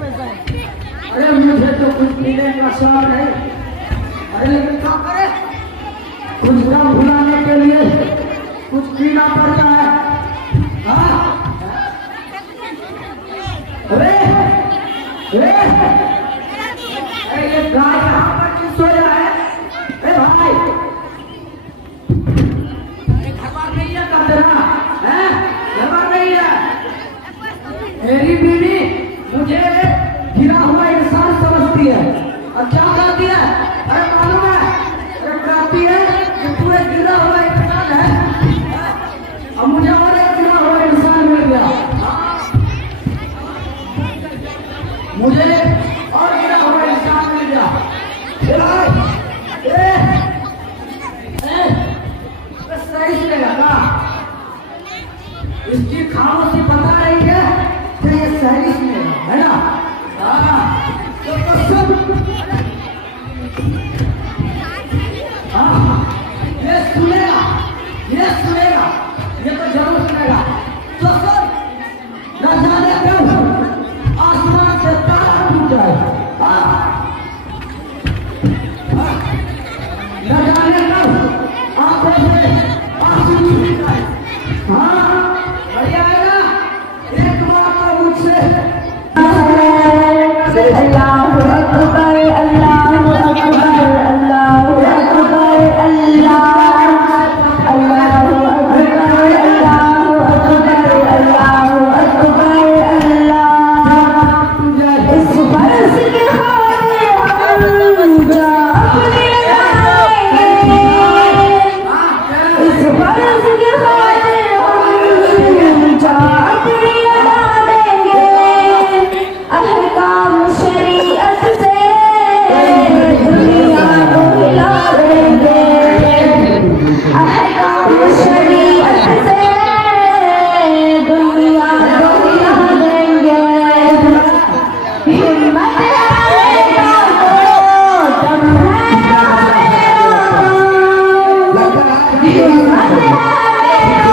अरे मुझे तो कुछ पीने का शौक है। अरे लेकिन क्या करे, कुछ गम भुलाने के लिए कुछ पीना पड़ता है। हाँ? अरे ये गाय यहाँ पर क्यों सोया है? अरे भाई घर बार नहीं है का तेरा? घर बार नहीं है? मेरी बीवी मुझे गिरा हुआ इंसान समझती है और क्या कहती है? अरे मालूम है, अरे कहती है कि तू एक गिरा हुआ इंसान है और मुझे और एक गिरा हुआ इंसान मिल गया। मुझे और गिरा हुआ इंसान मिल गया। सही से लगा, इसकी खामोशी बता रही है कि ये सही से है ना? तो सब ये सुनेगा, ये तो जरूर सुनेगा। तो सब न जाने कब आसमान से तारा टूट जाए, न जाने कब आंखों से आंसू छूट जाए। बढ़िया है ना? एक बार तो मुझसे अल्लाहु अकबर, अल्लाहु अकबर, अल्लाहु अकबर, अल्लाहु अकबर, अल्लाहु अकबर, अल्लाहु अकबर, अल्लाह। इस बरस के हारे हम जा अपने लगाएंगे, इस बरस के हारे हम जा अपने लगा देंगे। अहकाम शरीयत से दुनिया को हिला देंगे, अहकाम शरीयत से दुनिया को हिला देंगे। हिम्मत है तो दम है हिम्मत है तो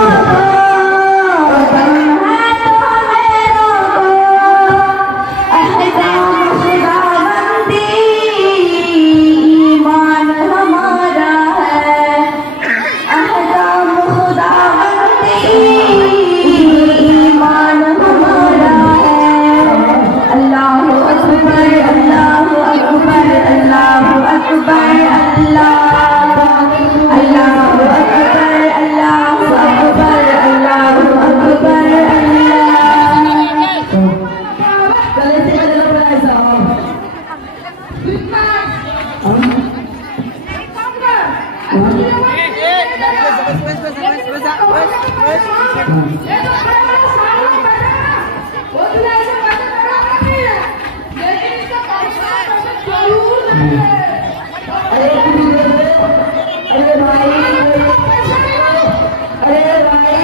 दम है तो मेरा अहकाम खुदाबंदी ईमान हमारा है, अहकाम खुदाबंदी ईमान हमारा है। अल्लाहु अकबर, अल्लाहु अकबर, अल्लाहु अकबर, अल्लाहु अकबर, अल्लाहु अकबर, अल्लाहु अकबर, गले से गले लग रहा है साहब। अरे भाई, अरे भाई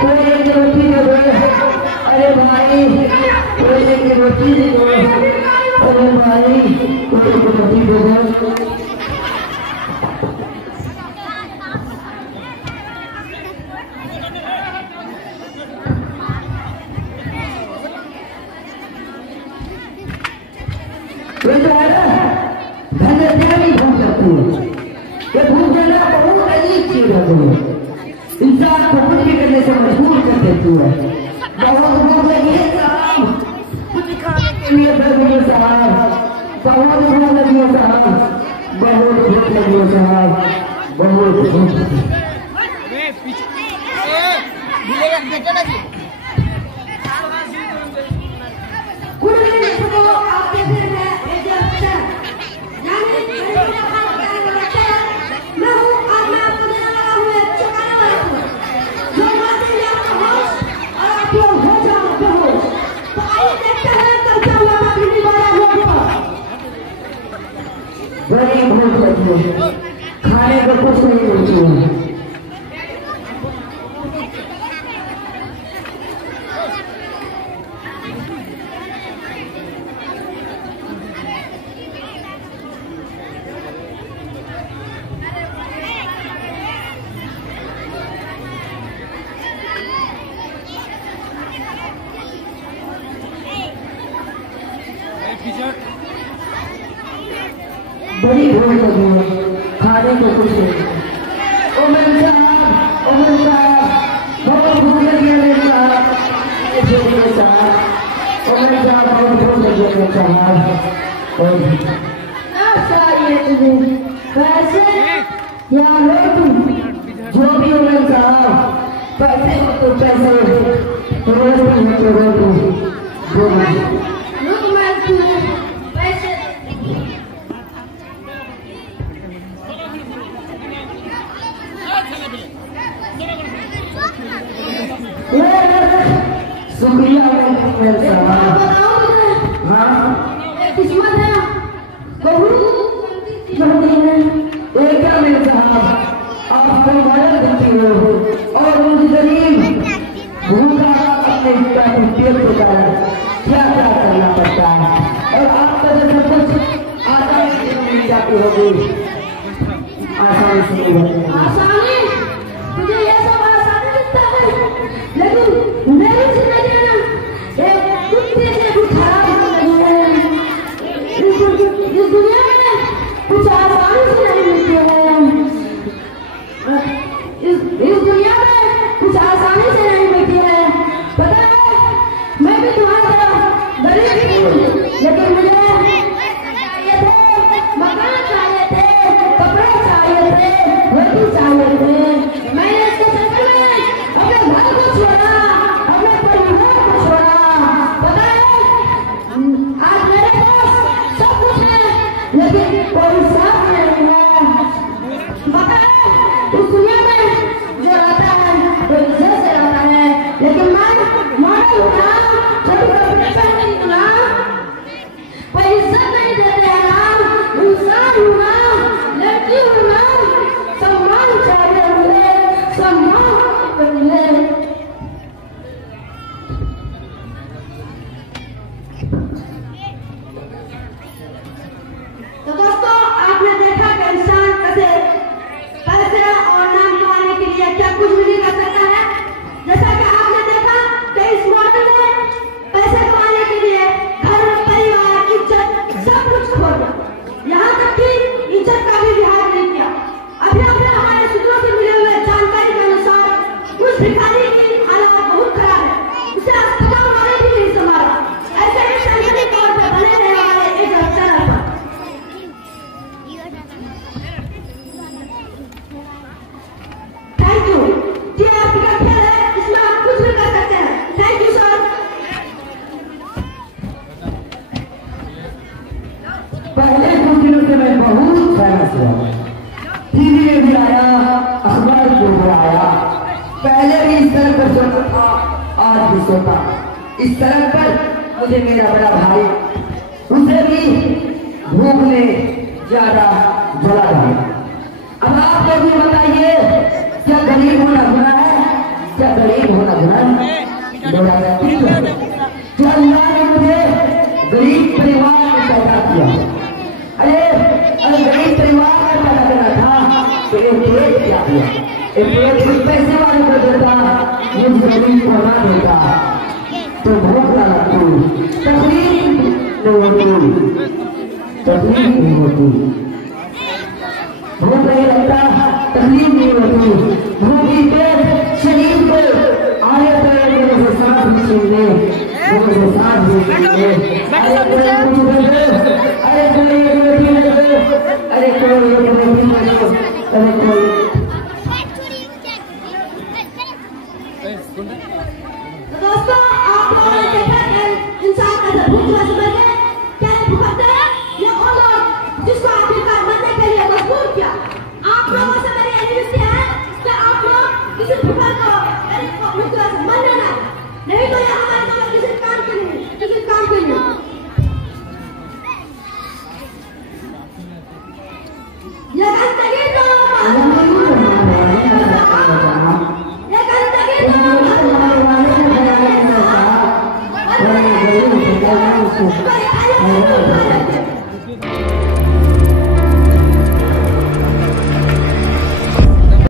कोई एक रोटी दे दो। अरे भाई कोई एक रोटी दे दो। अरे भाई कोई एक रोटी दे दो। ये जो है ना धन्य त्यागी भूल सकती है। ये भूल जाना बहुत अजीब चीज है। इंसान को कुछ भी करने से मजबूर कर देती है। बहुत भूख लगी है साहब, कुछ खाने के लिए बैठ गए साहब, बहुत भूख लगी है साहब, बहुत भूख लगी है साहब, बहुत भूख लगी है। बड़ी भूख लगी है, खाने को कुछ नहीं मिलती है। बड़ी भूख लगी है, खाने को कुछ नहीं। उमर साहब बहुत भूख लगी है मेरे साहब, मेरे साहब उमर साहब बहुत भूख लगी है मेरे साहब। और ना चाहिए तुझे पैसे या रोटी, जो भी उमर साहब, पैसे हो तो पैसे, रोटी हो तो रोटी, जो भी शुक्रिया मेरे साहब। हाँ किस्मत है एक मेरे साहब, आपको मदद देती हो और मुझे गरीब भूखा अपने पेट के कारण क्या क्या करना पड़ता है, और आपका जो सब कुछ आसानी से मिल जाती होगी, आसानी से आसानी, मुझे यह सब आसानी लगता है, लेकिन मेरी जिंदगी एक कुत्ते से भी खराब हो रही है। इस दुनिया में कुछ आसानी से नहीं मिलती है, इस दुनिया में कुछ आसानी से नहीं मिलती है। पता है मैं भी तुम्हारी तरह गरीब हूँ, लेकिन मुझे चाहिए थे, मकान चाहिए थे, कपड़े चाहिए थे, रोटी चाहिए थे। मैंने इसके चक्कर में अपने घर को छोड़ा, अपने परिवार को छोड़ा। पता है आज मेरे पास सब कुछ है, लेकिन कोई साथ नहीं है। पता है इस दुनिया में जो रहता है वो इज्जत से रहता है, लेकिन मैं मॉडल हूँ ना, छोटे कपड़े पहने हूँ ना, कोई इज्जत नहीं देते हैं ना, इंसान हूँ ना, लड़की हूँ ना, सम्मान चाहिए मुझे, सम्मान मिले। तो दोस्तों आपने देखा कि इंसान कैसे पैसे और नाम कमाने के लिए क्या कुछ भी कर सकता है। जैसा कि आपने देखा कि इस मॉडल ने पैसे कमाने के लिए घर, परिवार, इज्जत सब कुछ छोड़ दिया, यहाँ तक कि इज्जत का भी लिहाज नहीं किया। अभी हमने हमारे सूत्रों से मिले हुए जानकारी के अनुसार उस भिखारी की हालत बहुत खराब है, उसे अस्पताल वाले भी नहीं संभाला। ऐसे ही सरकारी तौर पर बने रहने वाले एक अफसर पर थैंक यू। ये आपका खेल है, इसमें आप कुछ भी कर सकते हैं। Thank you sir. पहले कुछ दिनों से मैं बहुत फेमस हुआ, टीवी में भी आया, अखबार में भी आया। पहले भी इस तरह पर सोता था, आज भी सोता। इस तरह पर मुझे मेरा बड़ा भाई, उसे भी भूख ने ज्यादा जला दिया। अब आप लोग भी बताइए, क्या गरीब होना गुनाह है? क्या गरीब होना गुनाह है? क्या अल्लाह ने मुझे गरीब परिवार में पैदा किया? अरे गरीब परिवार में पैदा करना था तो एक प्लेट क्या दिया, एक प्लेट कुछ पैसे वाले को देता, मुझ गरीब को ना देता तो भूख ना लगती, तकलीफ नहीं होती, तकलीफ नहीं होती, भूख नहीं लगता, तकलीफ नहीं होती। भूखी पेट शरीर को आगे तरह मेरे से सांस भी छीनने, मेरे से सांस भी छीनने। अरे कोई कुछ बोलो, अरे कोई एक रोटी ले लो, अरे कोई एक रोटी ले लो, अरे कोई। दोस्तों आप लोगों ने देखा कि इंसान का भूखा समझ गए, क्या भूखते हैं ये वो लोग जिसको आखिरकार मरने के लिए मजबूर किया। आप लोगों से मेरी विनती है कि आप लोग किसी भूखा को मृत्यु से मरने ना, नहीं तो यहाँ हमारे लोग किसी काम के लिए, किसी काम के लिए। ये गंदगी तो ये गंदगी तो